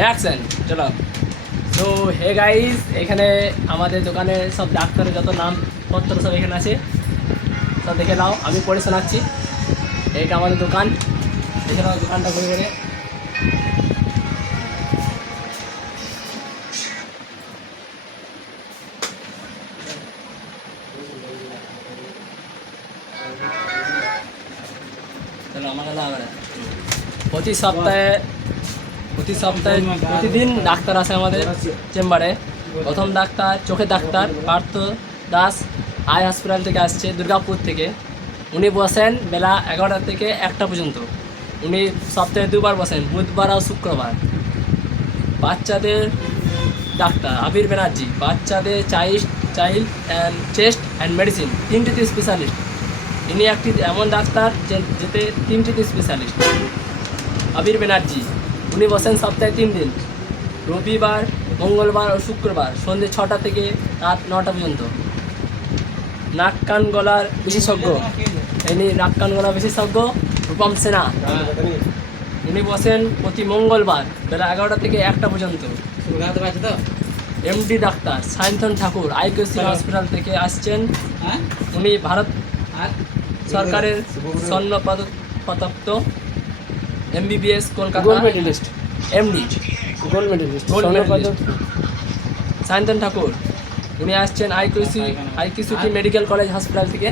Action চলো। তো hey guys এখানে আমাদের দোকানে সব ডাক্তারের যত নাম পত্র সব এখানে আছে, সব দেখে নাও, আমি পড়ে শোনাচ্ছি। এইটা আমাদের দোকান। নাও দোকানটা ঘুরে ঘুরে। প্রতি সপ্তাহে প্রতি সপ্তাহে প্রতিদিন ডাক্তার আসে আমাদের চেম্বারে। প্রথম ডাক্তার, চোখের doctor Partha Das, eye hospital থেকে আসছে, দুর্গাপুর থেকে। উনি বসেন বেলা এগারোটা থেকে একটা পর্যন্ত। উনি সপ্তাহে দুবার বসেন, বুধবার আর শুক্রবার। বাচ্চাদের ডাক্তার আবির ব্যানার্জি, বাচ্চাদের child child and chest and medicine তিনটিতে specialist ইনি একটি এমন ডাক্তার যেতে তিনটিতে স্পেশালিস্ট আবির ব্যানার্জি উনি বসেন সপ্তাহে তিন দিন। রবিবার মঙ্গলবার ও শুক্রবার সন্ধ্যে ছটা থেকে রাত নটা পর্যন্ত। নাক কান গলার বিশেষজ্ঞ। ইনি নাক কান গলা বিশেষজ্ঞ রূপম সেনা। উনি বসেন প্রতি মঙ্গলবার বেলা এগারোটা থেকে একটা পর্যন্ত। MD doctor Sayantan Thakur IQC hospital থেকে আসছেন। উনি ভারত সরকারের স্বর্ণ পদক প্রাপ্ত MBBS Kolkata gold medalist MD gold medalist Gold medalist। Sayantan Thakur উনি আসছেন IQC IQ City medical college hospital থেকে।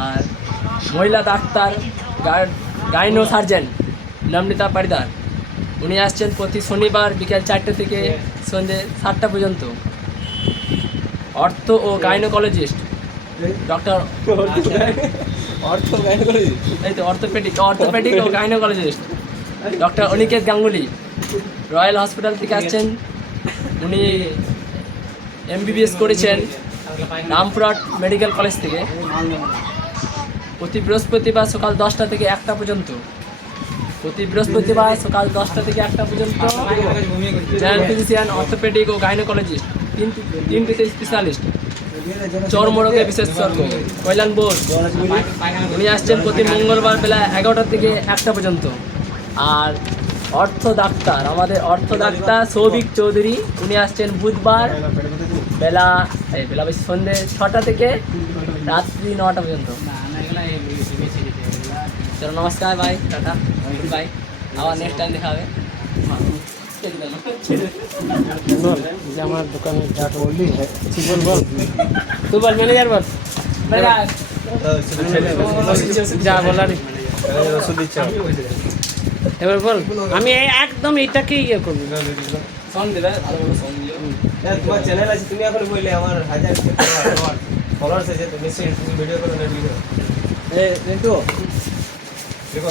আর মহিলা ডাক্তার গাইনো সার্জেন নমনিতা পারিদার। উনি আসছেন প্রতি শনিবার বিকেল চারটে থেকে সন্ধ্যে সাতটা পর্যন্ত। অর্থ ও গাইনোকোলজিস্ট। ডক্টর অর্থ এই তো অর্থোপেডিক অর্থোপেডিক ও gynaecologist doctor Aniket Ganguly royal hospital থেকে আসছেন। উনি এমবিবিএস করেছেন রামপুরহাট মেডিকেল কলেজ থেকে। প্রতি বৃহস্পতিবার সকাল দশটা থেকে একটা পর্যন্ত। প্রতি বৃহস্পতিবার সকাল দশটা থেকে একটা পর্যন্ত। জেনারেল ফিজিশিয়ান অর্থোপেডিক ও গাইনোকোলজিস্ট তিন তিনটিতে স্পেশালিস্ট চর্মরোগে বিশেষজ্ঞ কল্যাণ বোস, উনি আসছেন প্রতি মঙ্গলবার বেলা এগারোটা থেকে একটা পর্যন্ত। আর অর্থ ডাক্তার আমাদের অর্থ ডাক্তার সৌভিক চৌধুরী, উনি আসছেন বুধবার বেলা বেলা বেশি সন্ধ্যে ছটা থেকে রাত্রি নটা পর্যন্ত। চলো, নমস্কার, ভাই, টাটা বাই আবার নেক্সট টাইম দেখা হবে। আমার দোকানে যা বললি হ্যাঁ বল বল তুই বল ম্যানেজার বল যা বলার এবার বল আমি একদম এইটাকে ইয়ে করব তোমার চ্যানেল আছে তুমি এখন বললে আমার হাজার ফলোয়ার্স আছে তুমি তুমি ভিডিও করো না ভিডিও এ রিন্টু দেখো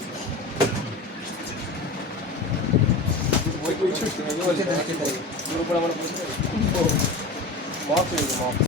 బాక్స్ బాక్స్